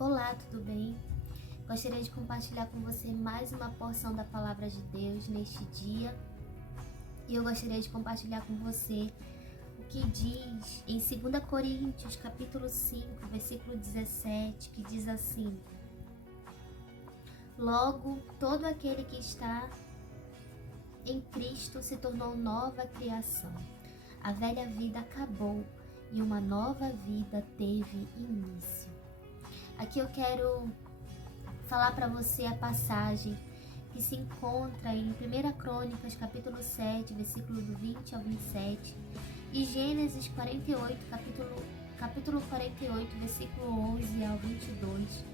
Olá, tudo bem? Gostaria de compartilhar com você mais uma porção da Palavra de Deus neste dia. E eu gostaria de compartilhar com você o que diz em 2 Coríntios, capítulo 5, versículo 17, que diz assim: Logo, todo aquele que está em Cristo se tornou nova criação. A velha vida acabou e uma nova vida teve início. Aqui eu quero falar para você a passagem que se encontra em 1 Crônicas, capítulo 7, versículo do 20 ao 27, e Gênesis 48, capítulo 48, versículo 11 ao 22.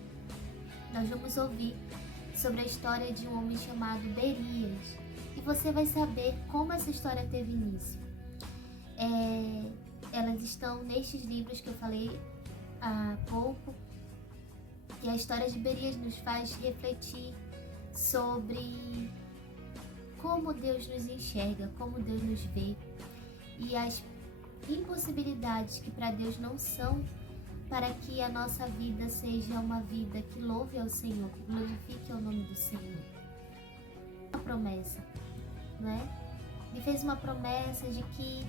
Nós vamos ouvir sobre a história de um homem chamado Berias, e você vai saber como essa história teve início. Elas estão nestes livros que eu falei há pouco. E a história de Berias nos faz refletir sobre como Deus nos enxerga, como Deus nos vê e as impossibilidades que para Deus não são, para que a nossa vida seja uma vida que louve ao Senhor, que glorifique o nome do Senhor. Uma promessa, não é? Ele fez uma promessa de que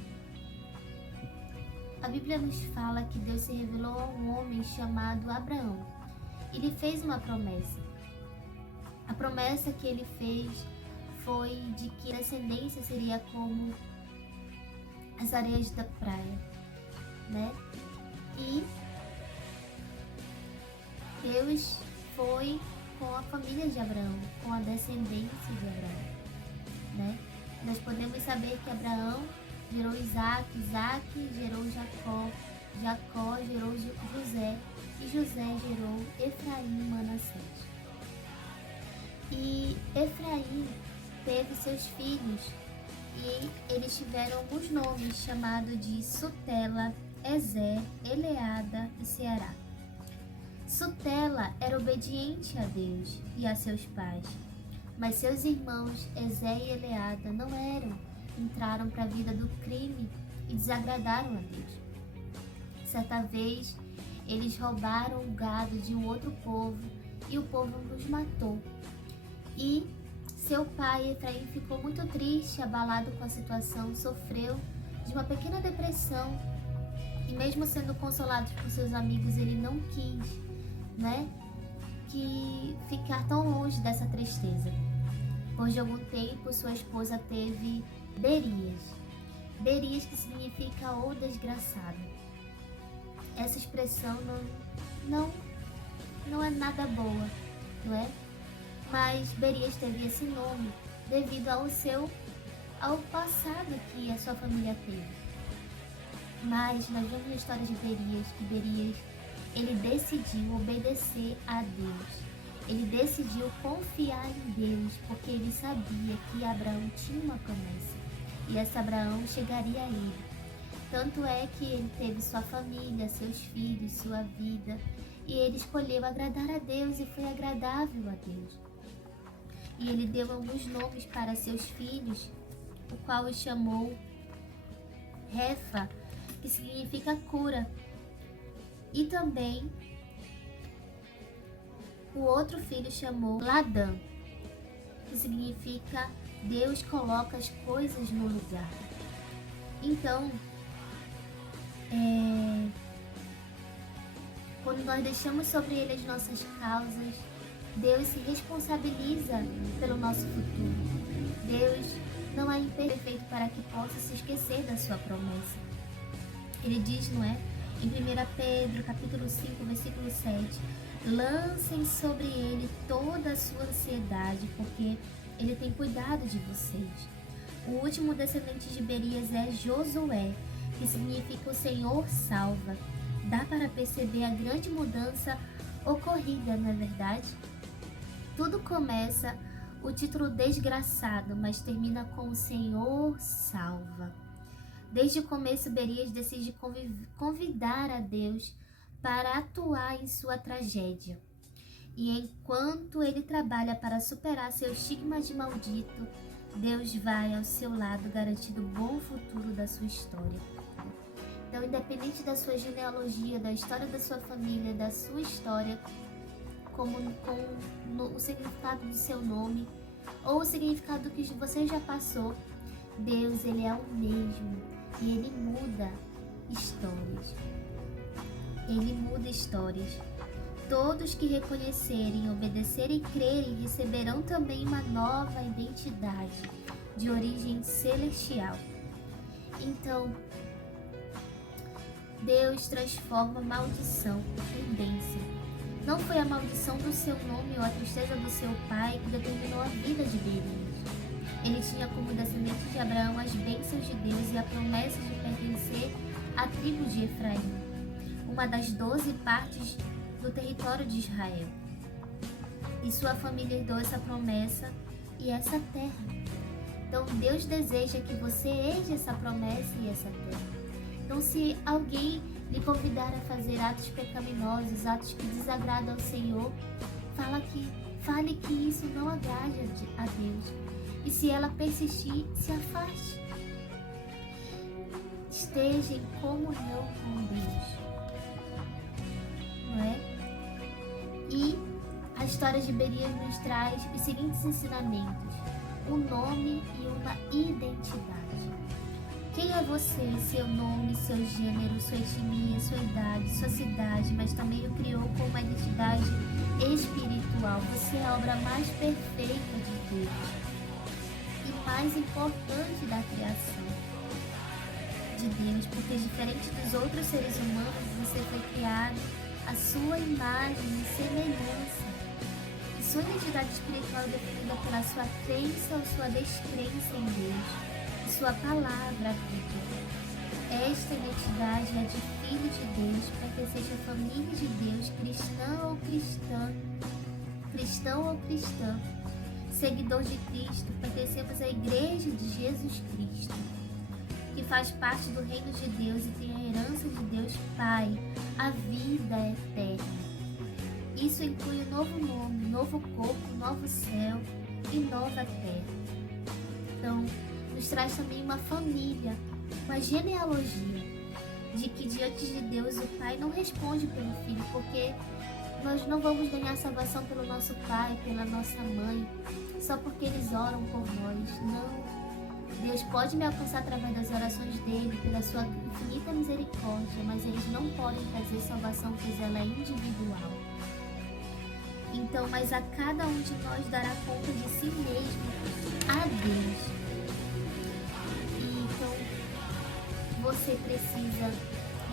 a Bíblia nos fala que Deus se revelou a um homem chamado Abraão. Ele fez uma promessa. A promessa que ele fez foi de que a descendência seria como as areias da praia, né? E Deus foi com a família de Abraão, com a descendência de Abraão, né? Nós podemos saber que Abraão gerou Isaac, Isaac gerou Jacó, Jacó gerou José, e José gerou Efraim e Manassés. E Efraim teve seus filhos, e eles tiveram alguns nomes chamados de Sutela, Ezer, Eleada e Ceará. Sutela era obediente a Deus e a seus pais, mas seus irmãos Ezer e Eleada não eram, entraram para a vida do crime e desagradaram a Deus. Certa vez, eles roubaram o gado de um outro povo e o povo os matou. E seu pai, Efraim, ficou muito triste, abalado com a situação, sofreu de uma pequena depressão e mesmo sendo consolado por seus amigos, ele não quis, que ficar tão longe dessa tristeza. Depois de algum tempo, sua esposa teve Berias. Berias, que significa o desgraçado. Essa expressão não é nada boa, não é? Mas Berias teve esse nome devido ao passado que a sua família teve. Mas nós vemos na história de Berias que Berias, ele decidiu obedecer a Deus. Ele decidiu confiar em Deus, porque ele sabia que Abraão tinha uma promessa e esse Abraão chegaria a ele. Tanto é que ele teve sua família, seus filhos, sua vida, e ele escolheu agradar a Deus e foi agradável a Deus. E ele deu alguns nomes para seus filhos, o qual os chamou Refa, que significa cura. E também o outro filho chamou Ladã, que significa Deus coloca as coisas no lugar. Então, quando nós deixamos sobre ele as nossas causas, Deus se responsabiliza pelo nosso futuro. Deus não é imperfeito para que possa se esquecer da sua promessa. Ele diz, não é? Em 1 Pedro, capítulo 5, versículo 7, lancem sobre ele toda a sua ansiedade, porque ele tem cuidado de vocês. O último descendente de Berias é Josué, que significa o Senhor salva. Dá para perceber a grande mudança ocorrida, não é verdade? Tudo começa o título desgraçado, mas termina com o Senhor salva. Desde o começo, Berias decide convidar a Deus para atuar em sua tragédia. E enquanto ele trabalha para superar seu estigma de maldito, Deus vai ao seu lado garantindo o bom futuro da sua história. Então, independente da sua genealogia, da história da sua família, da sua história, o significado do seu nome, ou o significado do que você já passou, Deus, Ele é o mesmo e Ele muda histórias. Ele muda histórias. Todos que reconhecerem, obedecerem e crerem receberão também uma nova identidade de origem celestial. Então, Deus transforma maldição em bênção. Não foi a maldição do seu nome ou a tristeza do seu pai que determinou a vida de Beerias. Ele tinha como descendente de Abraão as bênçãos de Deus e a promessa de pertencer à tribo de Efraim, uma das 12 partes do território de Israel. E sua família herdou essa promessa e essa terra. Então Deus deseja que você herde essa promessa e essa terra. Então, se alguém lhe convidar a fazer atos pecaminosos, atos que desagradam ao Senhor, fale que isso não agrade a Deus. E se ela persistir, se afaste. Esteja em comunhão com Deus. Não é? E a história de Beerias nos traz os seguintes ensinamentos: um nome e uma identidade. Quem é você? Seu nome, seu gênero, sua etnia, sua idade, sua cidade, mas também o criou com uma identidade espiritual. Você é a obra mais perfeita de Deus e mais importante da criação de Deus, porque diferente dos outros seres humanos, você foi criado à sua imagem e semelhança. E sua identidade espiritual é definida pela sua crença ou sua descrença em Deus. Sua palavra, esta identidade é de filho de Deus, pertencente à família de Deus, cristão ou cristã, seguidor de Cristo, pertencemos à igreja de Jesus Cristo, que faz parte do reino de Deus e tem a herança de Deus Pai, a vida eterna. Isso inclui um novo nome, novo corpo, novo céu e nova terra. Então, nos traz também uma família, uma genealogia, de que diante de Deus o Pai não responde pelo Filho, porque nós não vamos ganhar salvação pelo nosso pai, pela nossa mãe, só porque eles oram por nós. Não. Deus pode me alcançar através das orações dele, pela sua infinita misericórdia, mas eles não podem trazer salvação, pois ela é individual. Então, mas a cada um de nós dará conta de si mesmo a Deus. Você precisa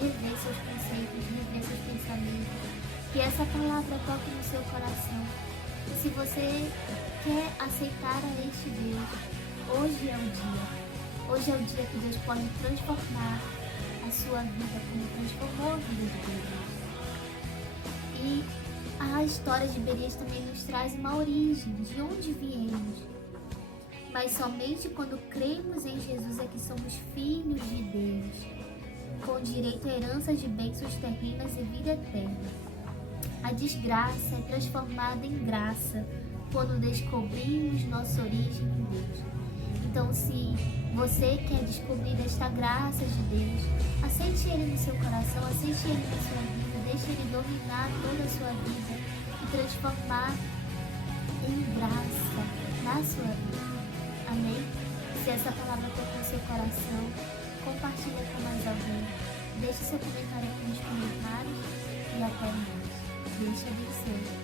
rever seus conceitos, rever seus pensamentos, que essa palavra toque no seu coração. E se você quer aceitar a este Deus, hoje é o dia. Hoje é o dia que Deus pode transformar a sua vida como transformou a vida de Beerias. E a história de Beerias também nos traz uma origem, de onde viemos. Mas somente quando cremos em Jesus é que somos filhos de Deus, com direito à herança de bênçãos terrenas e vida eterna. A desgraça é transformada em graça quando descobrimos nossa origem em Deus. Então, se você quer descobrir esta graça de Deus, aceite Ele no seu coração, aceite Ele na sua vida, deixe Ele dominar toda a sua vida e transformar em graça na sua vida. Amém? Se essa palavra tocou seu coração, compartilha com mais alguém. Deixe seu comentário aqui nos comentários e até mais. Deus te abençoe.